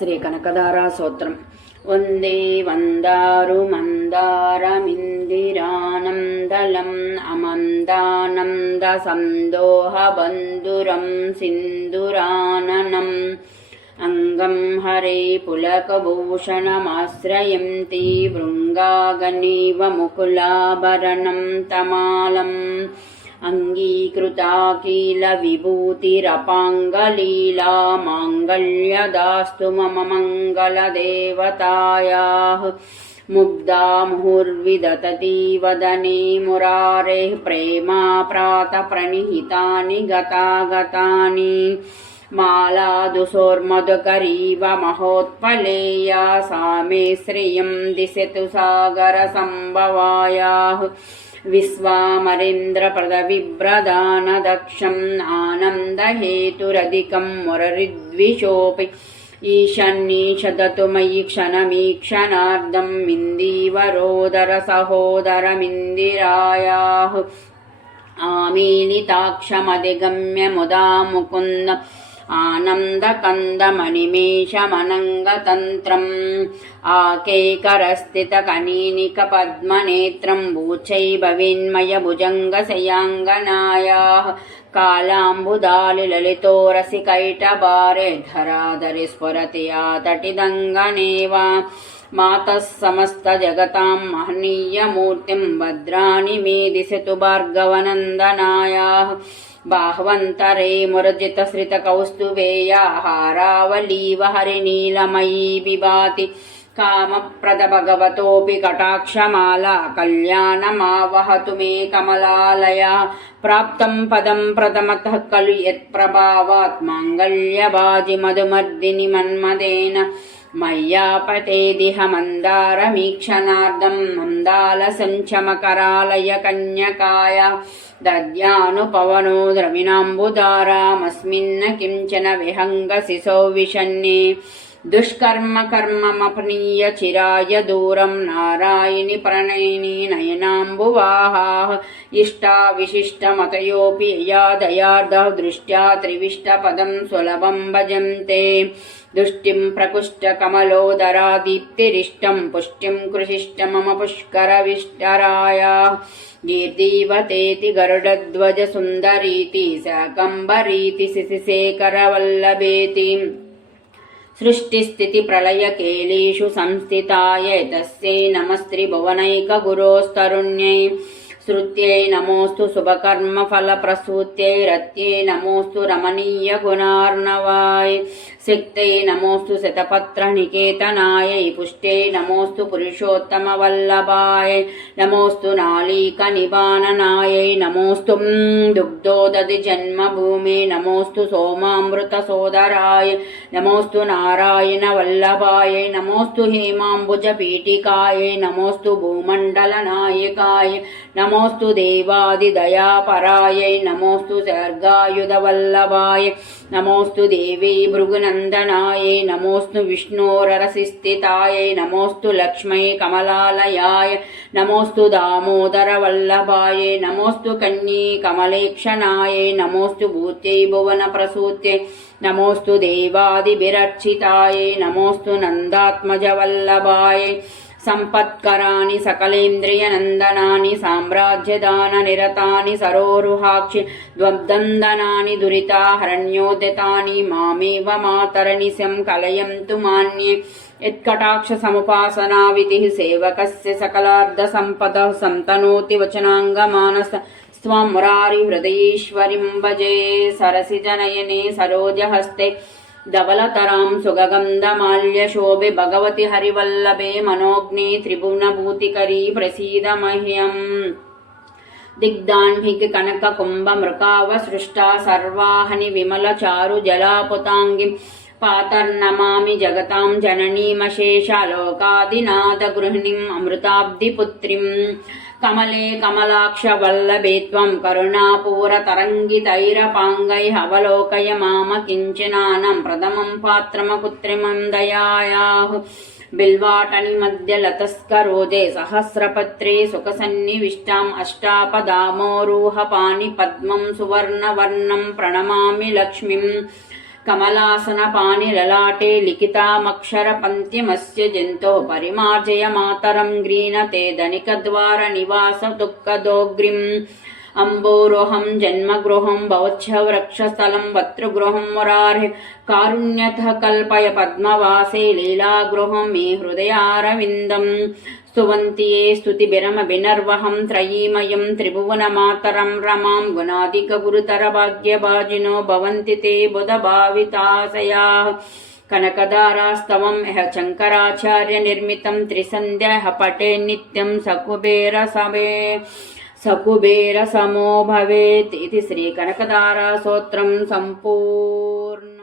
శ్రీ కనకదారా సూత్రం. వందే వందారు మందారమిందిరానందలం అమందానంద సందోహ బంధురం సింధురాననం అంగం హరే పులకభూషణమాశ్రయంతి భృంగాగనీవ ముకులాభరణం తమాలం अङ्गीकृताकीलविभूतिरपाङ्गलीला माङ्गल्यदास्तु मम मङ्गलदेवतायाः मुग्धा मुहुर्विदतति वदने मुरारेः प्रेमा प्रातप्रणिहितानि गतागतानि मालादुसोर्मधुकरीव महोत्पलेया सा मे श्रियं दिशतु सागरसम्भवायाः विश्वामरेन्द्रप्रदविभ्रदानदक्षम् आनन्दहेतुरधिकं मुररिद्विषोऽपि ईशन्नीशदतु मयि क्षणमीक्षणार्धम् इन्दीवरोदरसहोदरमिन्दिरायाः आमीलिताक्षमधिगम्य मुदा मुकुन्द आनन्दकन्दमणिमेषमनङ्गतन्त्रम् आकेकरस्थितकनीनिकपद्मनेत्रं भूचै भविन्मयभुजङ्गशयाङ्गनायाः कालाम्बुदालिललितोरसिकैटभारे धराधरि स्फुरति आतटिदङ्गनेव मातः समस्तजगतां महनीयमूर्तिं भद्राणि मे दिशतु भार्गवनन्दनायाः बाह्वन्तरे मुरजितश्रितकौस्तुभेया हारावलीव हरिनीलमयी विभाति कामप्रद भगवतोऽपि कटाक्षमाला कल्याणमावहतु मे कमलालया प्राप्तं पदं प्रथमतः खलु यत्प्रभावात् माङ्गल्यबाजि मधुमर्दिनि मन्मदेन मय्यापतेदिह मन्दारमीक्षणार्धं मन्दालसञ्चमकरालय कन्यकाय दद्यानुपवनो द्रविणाम्बुदारामस्मिन्न किञ्चन विहङ्गसिसौ विशन्ये దుష్కర్మకర్మమపనీయ చిరాయ దూరం నారాయణి ప్రణయిని నయనాంబువాహాః ఇష్టా విశిష్టమతయోపి యయా దయార్ధ దృష్ట్యా త్రివిష్టపదం సులభం భజంతే దుష్టిం ప్రకుష్టకమలోదరా దీప్తిరిష్టం పుష్టిం కృషిష్టమమ పుష్కరవిష్టరాయా గీర్దీవతేతి గరుడధ్వజ సుందరీతి శాకంబరీతి శిశిశేఖరవల్లభేతి शिशिशेखरवल्लभेति सृष्टिस्थितिप्रलयकेलीषु संस्थिताय तस्यै नमस्त्रिभुवनैकगुरोस्तरुण्यै श्रुत्यै नमोऽस्तु शुभकर्मफलप्रसूत्यै रत्यै नमोऽस्तु रमणीयगुणार्णवाय శక్తే నమోస్తు శతపత్ర నికేతనాయ పుష్టే నమోస్తు పురుషోత్తమ వల్లభాయ నమోస్తు నాళీక నిబాననాయ నమోస్తు దుగ్ధోదది జన్మభూమి నమోస్తు సోమామృత సోదరాయ నమోస్తు నారాయణ వల్లభాయ నమోస్తు హేమాంబుజ పీఠికాయ నమోస్తు భూమండల నాయకాయ నమోస్తు దేవాది దయాపరాయ నమోస్తు సర్గాయుధ వల్లభాయ నమోస్తు దేవీ భృగునందనాయే నమోస్తు విష్ణోరరసిస్థితాయే నమోస్తు లక్ష్మీ కమలాలయాయ నమోస్తు దామోదర వల్లభాయ నమోస్తు కన్యీ కమలేక్షణాయ నమోస్తు భూత్యై భువన ప్రసూత్యై నమోస్తు దేవాదిభిరక్షితాయే నమోస్తు నందాత్మజవల్లభాయే सम्पत्कराणि सकलेन्द्रियनन्दनानि साम्राज्यदाननिरतानि सरोरुहाक्षि द्वब्दन्दनानि दुरिताहरण्योद्यतानि मामेव मातरनिशं कलयन्तु मान्ये यत्कटाक्षसमुपासनाविधिः सेवकस्य सकलार्धसम्पदः सन्तनोति वचनाङ्गमानस त्वां मुरारिहृदयेश्वरीं भजे सरसिजनयने सरोजहस्ते धवलतरां सुगगन्धमाल्यशोभे भगवति हरिवल्लभे मनोज्ञे त्रिभुवनभूतिकरी प्रसीद मह्यम् दिग्दाह्निक कनककुम्भमृकावसृष्टा सर्वाहनि विमलचारुजलापुताङ्गिं पातर्नमामि जगतां जननीमशेषलोकादिनाथगृहिणीम् अमृताब्धिपुत्रीम् కమలే కమలాక్ష వల్లభే త్వం కరుణాపూరతరంగితైరపాంగై హవలోకయ మామ కించినానం ప్రథమం పాత్రమ కృత్రిమం దయాయాహు. బిల్వాటని మధ్య లతస్కరోజే సహస్రపత్రే సుఖ సన్నివిష్టాం అష్టాపదామోరూహ పాని పద్మం సువర్ణవర్ణం ప్రణమామి లక్ష్మీం लक्ष्मीम् कमलासनपाणिललाटे लिखितामक्षरपङ्क्तिमस्य जन्तोः परिमार्जय मातरं ग्रीणते धनिकद्वारनिवास दुःखदोग्रिम् अम्बोरोहं जन्मगृहं भवच्छ वृक्षस्थलं वक्तृगृहं मुरारे कारुण्यतः कल्पय पद्मवासे लीलागृहं मे हृदयारविन्दम् స్తువంతియే స్తుతిభిరమభినర్వహం త్రయీమయం త్రిభువనమాతరం రమాం గుణాధికగురుతరభాగ్యభాజినో భవంతి తే బుధభావితాశయా కనకదారాస్తవం యః శంకరాచార్యనిర్మితం త్రిసంధ్యः పటే నిత్యం సకుబేరసమే సకుబేరసమో భవేత్ ఇది శ్రీకనకదారాసూత్రం సంపూర్ణ